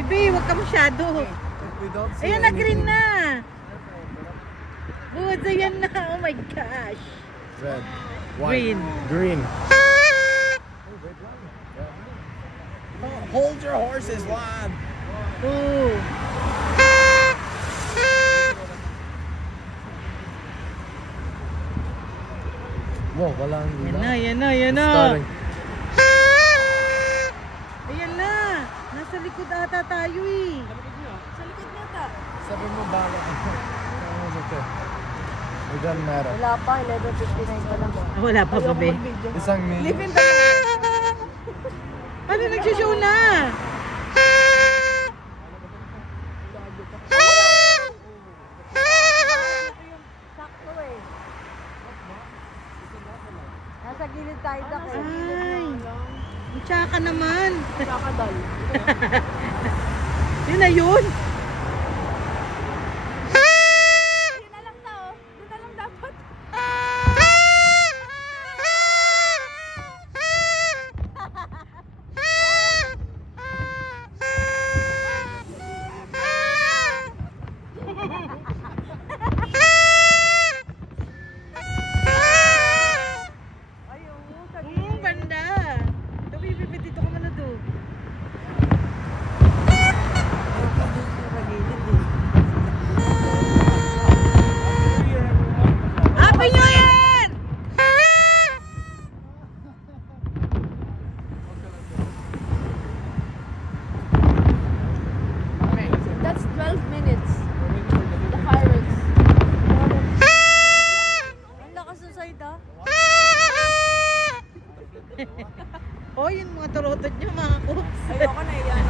Ay, babe, huwag ka masyado. We don't see Ayan na, anything. green na. Good, ayan na. Oh my gosh. Red. Green. Green. Hold your horses, lad. Oh. Wow, walang Yan na, yan na, yan na. Starting. Ayan na. Nasa likod ata tayo eh. Sa likod niya ta. Sabi mo ba? Okay. It doesn't matter. Wala pa, 11:59 pa lang. Wala pa ba, babe? Isang minute. Live in the Ano, nagsishow na? sakto eh. Nasa gilid tayo dak eh. Ay. Ang tsaka naman. Kakadal. Yun na yun. Yun na lang tao. Doon na lang dapat. Ay, oo. Sa Ganda. Ito, bibibit dito ka man na doon. Happy New Year! That's 12 minutes. The fireworks. Ang lakas ng side ah. Oh, yun mga turotot nyo, mga cooks. Ayoko na yan.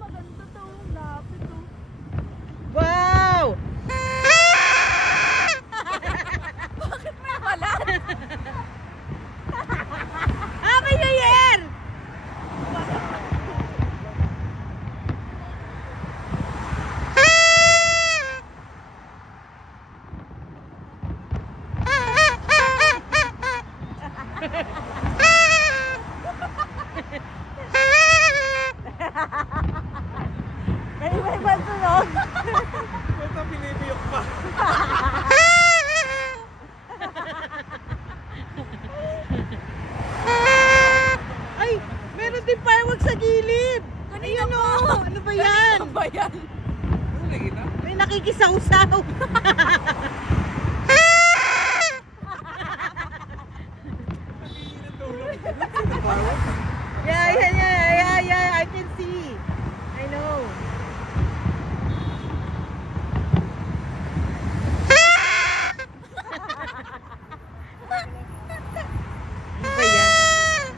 Maganda to. Lapit to. Wow! Bakit may balat? Happy New Year! May bantunog. Ba't ang pinipiyok pa? Ay, meron din fireworks sa gilid. Kanina Ayun, pa. oh. Ano ba yan? Ano ba yan? May nakikisaw-saw. Yeah, I can see. I know. Ano ba yan?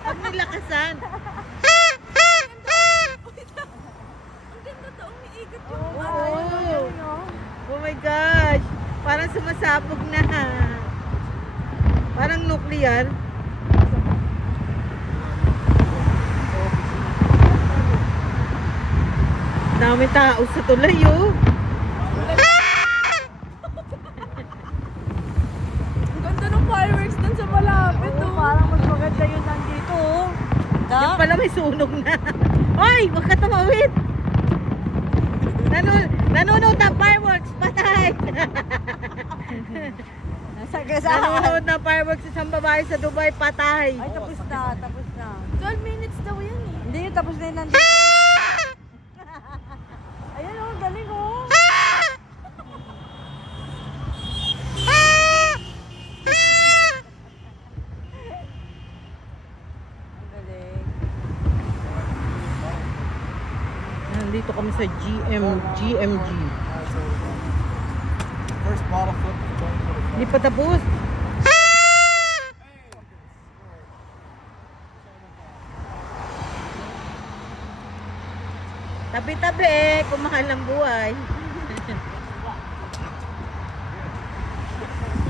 Pag nilakasan. Ang ganda to. Umiikot yung Oo. ano. Oh my gosh. Parang sumasabog na. Parang nuclear. Dami tao sa tulay, oh. Ang ganda ng fireworks dun sa malapit. Oo, parang mas maganda yun nandito. Oh. Yan pala may sunog na. Hoy, wag ka tumawid. Nanonood ng fireworks, patay. Nanonood ng fireworks isang babae sa Dubai, patay. Ay, tapos na, tapos na. 12 minutes daw yan eh. Hindi, tapos na yun nandito. Ayan oh, galing oh. Ang galing. Nandito kami sa GMG. First bottle flip of 2025. Hindi pa tapos. Tabi-tabi, kung mahal ang buhay.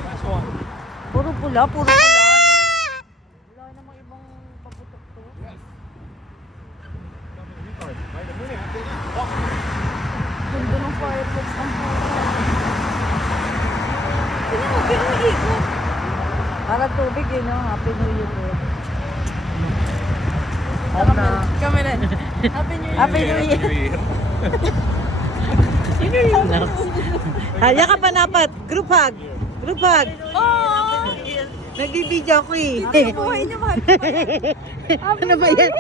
Last one. Puro pula, puro pula. Wala namang ibang paputok to. Yes. Ganda ng fireworks ang puta. Tingnan mo, pinag-iikot. Parang tubig yun, no? Happy New Year po. Kami rin. Happy New Year. Happy New Year. Sino yun? Halya ka pa dapat. Group hug. Group hug. Oh! Nagbibideo ako eh. Ang buhay niya, mahal. Ano ba yan?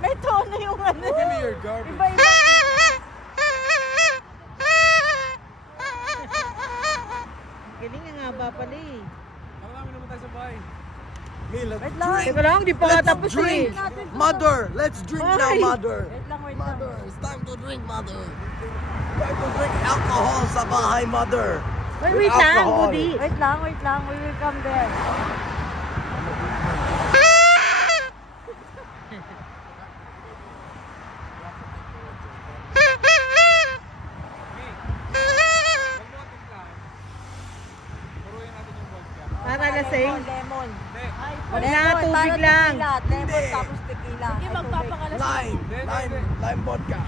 May tono yung ano. Give me your garbage. Iba-iba. Galing nga ba pala eh. Marami naman tayo sa bahay. Me, let's Wait lang. Teka lang, di pa nga tapos eh. drink. Mother, let's drink now, Ay. mother. Wait lang, wait lang. Mother, it's time to drink, mother. Time to drink alcohol sa bahay, mother. Wait lang, Alcohol. Budi. Wait lang, wait lang. We will come there. Para lasing. Lemon. Wala, tubig lang. Lemon tapos tequila. Hindi magpapakalas. Lime vodka.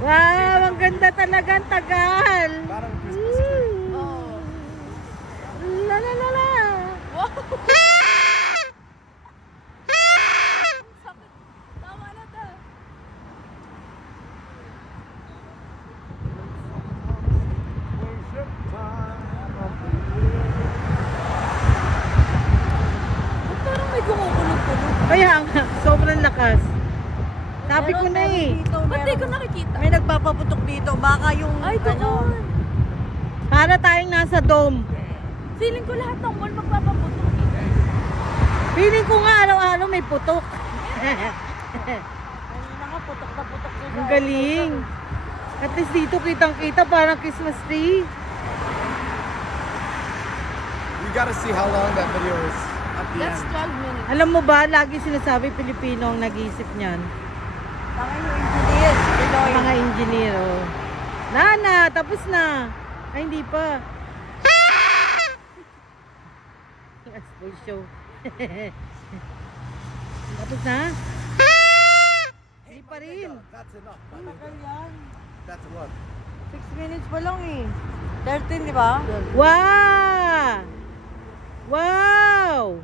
Wow, ang ganda talaga, ang tagal. Parang Christmas. Oh. La la la la. Wow. Sakit. Tama na to. Ba't parang may gumukulog-kulog? Kaya nga, sobrang lakas. Sabi ko na eh. Ba't di ko nakikita? May nagpapaputok dito. Baka yung Ay, ano. doon. Para tayong nasa dome. Feeling ko lahat ng mall magpapaputok dito. Feeling ko nga araw-araw may putok. Kanina nga, putok na putok na. Ang galing. At least dito kitang-kita parang Christmas tree. You gotta see how long that video is at the That's end. 12 minutes. Alam mo ba, lagi sinasabi Pilipino ang nag-iisip niyan. Tangin yung engineer. Pinoy. Mga engineer, oh. Nana, tapos na. Ay, hindi pa. Yes, full show. Tapos na? Hindi pa rin. That's enough. Tagal yan. That's what? 6 minutes pa lang eh. 13, di ba? Wow! Wow!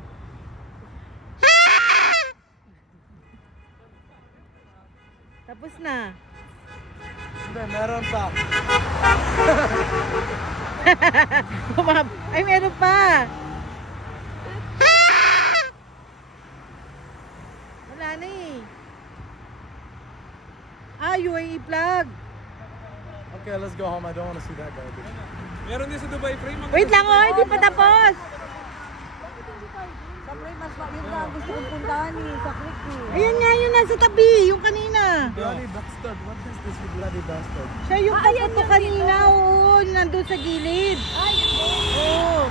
Tapos na. Hindi, meron pa. Ay, meron pa. Wala na eh. UAE plug. Okay, let's go home. I don't want to see that garbage. Meron din sa Dubai frame. Wait lang, oh, hindi pa tapos. Siyempre, mas yun na ang gusto kong puntahan eh. Sa click eh. Ayan nga yung nasa tabi, yung kanina. Bloody bastard. What is this bloody bastard? Siya yung papunto kanina, oo, nandun sa gilid. Ay, Oo.